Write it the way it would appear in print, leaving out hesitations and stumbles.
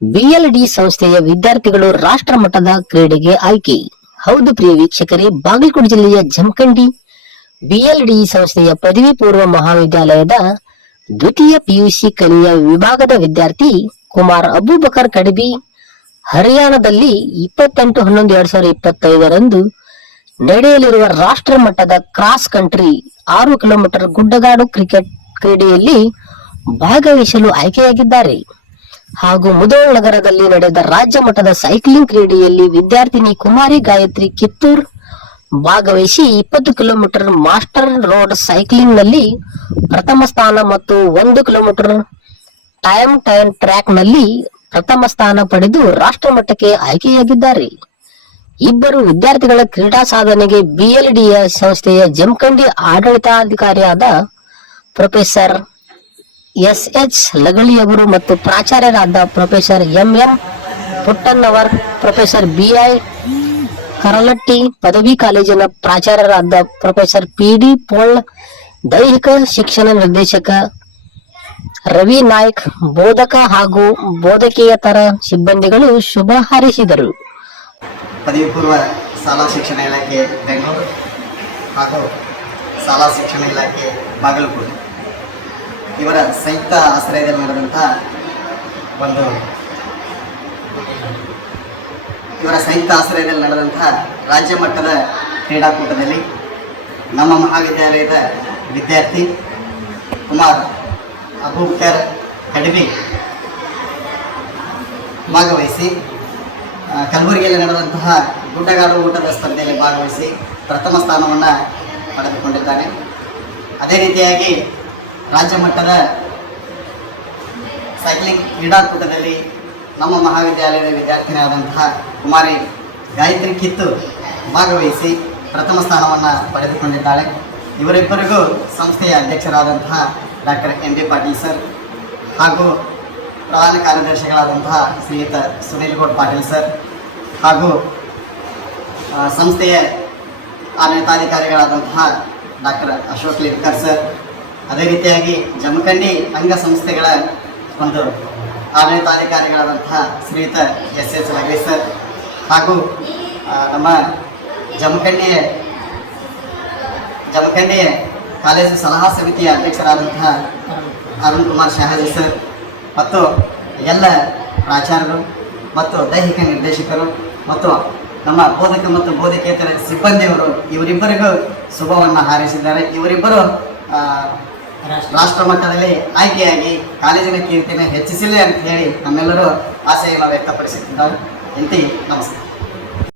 BLD ಸಂಸ್ಥೆಯ ವಿದ್ಯಾರ್ಥಿಗಳು ರಾಷ್ಟ್ರ ಮಟ್ಟದ ಕ್ರೀಡೆಗೆ ಆಯ್ಕೆ. ಹೌದು ಪ್ರಿಯ ವೀಕ್ಷಕರೇ, ಬಾಗಲಕೋಟೆ ಜಿಲ್ಲೆಯ ಜಮಖಂಡಿ ಬಿಎಲ್ಡಿ ಸಂಸ್ಥೆಯ ಪದವಿ ಪೂರ್ವ ಮಹಾವಿದ್ಯಾಲಯದ ದ್ವಿತೀಯ ಪಿಯುಸಿ ಕಲಿಯ ವಿಭಾಗದ ವಿದ್ಯಾರ್ಥಿ ಕುಮಾರ್ ಅಬೂಬಕರ್ ಕಡಬಿ ಹರಿಯಾಣದಲ್ಲಿ 28/11/2025 ನಡೆಯಲಿರುವ ರಾಷ್ಟ್ರ ಮಟ್ಟದ ಕ್ರಾಸ್ ಕಂಟ್ರಿ 6 ಕಿಲೋಮೀಟರ್ ಗುಡ್ಡಗಾಡು ಕ್ರಿಕೆಟ್ ಕ್ರೀಡೆಯಲ್ಲಿ ಭಾಗವಹಿಸಲು ಆಯ್ಕೆಯಾಗಿದ್ದಾರೆ. ಹಾಗೂ ಮುಧೋಳ್ ನಗರದಲ್ಲಿ ನಡೆದ ರಾಜ್ಯ ಮಟ್ಟದ ಸೈಕ್ಲಿಂಗ್ ಕ್ರೀಡೆಯಲ್ಲಿ ವಿದ್ಯಾರ್ಥಿನಿ ಕುಮಾರಿ ಗಾಯತ್ರಿ ಕಿತ್ತೂರ್ ಭಾಗವಹಿಸಿ 20 ಕಿಲೋಮೀಟರ್ ಮಾಸ್ಟರ್ ರೋಡ್ ಸೈಕ್ಲಿಂಗ್ ನಲ್ಲಿ ಪ್ರಥಮ ಸ್ಥಾನ ಮತ್ತು 1 ಕಿಲೋಮೀಟರ್ ಟೈಮ್ ಟ್ರ್ಯಾಕ್ ನಲ್ಲಿ ಪ್ರಥಮ ಸ್ಥಾನ ಪಡೆದು ರಾಷ್ಟ್ರ ಮಟ್ಟಕ್ಕೆ ಆಯ್ಕೆಯಾಗಿದ್ದಾರೆ. ಇಬ್ಬರು ವಿದ್ಯಾರ್ಥಿಗಳ ಕ್ರೀಡಾ ಸಾಧನೆಗೆ ಬಿಎಲ್ಡಿಯ ಸಂಸ್ಥೆಯ ಜಮಖಂಡಿ ಆಡಳಿತಾಧಿಕಾರಿಯಾದ ಪ್ರೊಫೆಸರ್ ಎಸ್ ಲಗಳಿ ಅವರು ಮತ್ತು ಪ್ರಾಚಾರ್ಯರಾದ ಪ್ರೊಫೆಸರ್ ಎಂ ಪುಟ್ಟಣ್ಣವರ್, ಪ್ರೊಫೆಸರ್ ಬಿಐ ಕರಲಟ್ಟಿ, ಪದವಿ ಕಾಲೇಜಿನ ಪ್ರಾಚಾರ್ಯರಾದ ಪ್ರೊಫೆಸರ್ ಪಿಡಿ ಪೋಳ್, ದೈಹಿಕ ಶಿಕ್ಷಣ ನಿರ್ದೇಶಕ ರವಿ ನಾಯ್ಕ್, ಬೋಧಕ ಹಾಗೂ ಬೋಧಕೇತರ ಸಿಬ್ಬಂದಿಗಳು ಶುಭ ಹಾರೈಸಿದರು. ಪದವಿ ಪೂರ್ವ ಶಾಲಾ ಶಿಕ್ಷಣ ಇಲಾಖೆ ಬೆಂಗಳೂರು ಹಾಗೂ ಶಾಲಾ ಶಿಕ್ಷಣ ಇಲಾಖೆ ಬಾಗಲಕೋಟೆ ಇವರ ಸಂಯುಕ್ತ ಆಶ್ರಯದಲ್ಲಿ ನಡೆದಂತಹ ರಾಜ್ಯ ಮಟ್ಟದ ಕ್ರೀಡಾಕೂಟದಲ್ಲಿ ನಮ್ಮ ಮಹಾವಿದ್ಯಾಲಯದ ವಿದ್ಯಾರ್ಥಿ ಕುಮಾರ್ ಅಬೂಬಕರ್ ಕಡಬಿ ಭಾಗವಹಿಸಿ ಕಲಬುರಗಿಯಲ್ಲಿ ನಡೆದಂತಹ ಗುಡ್ಡಗಾಡು ಊಟದ ಸ್ಪರ್ಧೆಯಲ್ಲಿ ಭಾಗವಹಿಸಿ ಪ್ರಥಮ ಸ್ಥಾನವನ್ನು ಪಡೆದುಕೊಂಡಿದ್ದಾನೆ. ಅದೇ ರೀತಿಯಾಗಿ ರಾಜ್ಯ ಮಟ್ಟದ ಸೈಕ್ಲಿಂಗ್ ಕ್ರೀಡಾಕೂಟದಲ್ಲಿ ನಮ್ಮ ಮಹಾವಿದ್ಯಾಲಯದ ವಿದ್ಯಾರ್ಥಿನಿಯಾದಂತಹ ಕುಮಾರಿ ಗಾಯತ್ರಿ ಕಿತ್ತೂರ್ ಭಾಗವಹಿಸಿ ಪ್ರಥಮ ಸ್ಥಾನವನ್ನು ಪಡೆದುಕೊಂಡಿದ್ದಾಳೆ. ಇವರಿಬ್ಬರಿಗೂ ಸಂಸ್ಥೆಯ ಅಧ್ಯಕ್ಷರಾದಂತಹ ಡಾಕ್ಟರ್ ಎಂ.ಡಿ. ಪಾಟೀಲ್ ಸರ್ ಹಾಗೂ ಪ್ರಧಾನ ಕಾರ್ಯದರ್ಶಿಗಳಾದಂತಹ ಶ್ರೀಯುತ ಸುನೀಲ್ ಗೌಡ್ ಪಾಟೀಲ್ ಸರ್ ಹಾಗೂ ಸಂಸ್ಥೆಯ ಆಡಳಿತಾಧಿಕಾರಿಗಳಾದಂತಹ ಡಾಕ್ಟರ್ ಅಶೋಕ್ ಲಿಡ್ಕರ್ ಸರ್, ಅದೇ ರೀತಿಯಾಗಿ ಜಮಖಂಡಿ ಅಂಗಸಂಸ್ಥೆಗಳ ಒಂದು ಆಡಳಿತಾಧಿಕಾರಿಗಳಾದಂತಹ ಶ್ರೀಯುತ ಎಸ್ ಲಗಳಿ ಸರ್ ಹಾಗೂ ನಮ್ಮ ಜಮಖಂಡಿಯ ಕಾಲೇಜು ಸಲಹಾ ಸಮಿತಿಯ ಅಧ್ಯಕ್ಷರಾದಂತಹ ಅರುಣ್ ಕುಮಾರ್ ಶಹಾಜಿ ಸರ್ ಮತ್ತು ಎಲ್ಲ ಪ್ರಾಚಾರ್ಯರು ಮತ್ತು ದೈಹಿಕ ನಿರ್ದೇಶಕರು ಮತ್ತು ನಮ್ಮ ಬೋಧಕ ಮತ್ತು ಬೋಧಕೇತರ ಸಿಬ್ಬಂದಿಯವರು ಇವರಿಬ್ಬರಿಗೂ ಶುಭವನ್ನು ಹಾರೈಸಿದ್ದಾರೆ. ಇವರಿಬ್ಬರು ರಾಷ್ಟ್ರ ಮಟ್ಟದಲ್ಲಿ ಆಯ್ಕೆಯಾಗಿ ಕಾಲೇಜಿನ ಕೀರ್ತಿಯನ್ನು ಹೆಚ್ಚಿಸಲಿ ಅಂತ ಹೇಳಿ ನಮ್ಮೆಲ್ಲರೂ ಆಶಯವನ್ನು ವ್ಯಕ್ತಪಡಿಸುತ್ತಿದ್ದಾರೆ. ನಮಸ್ಕಾರ.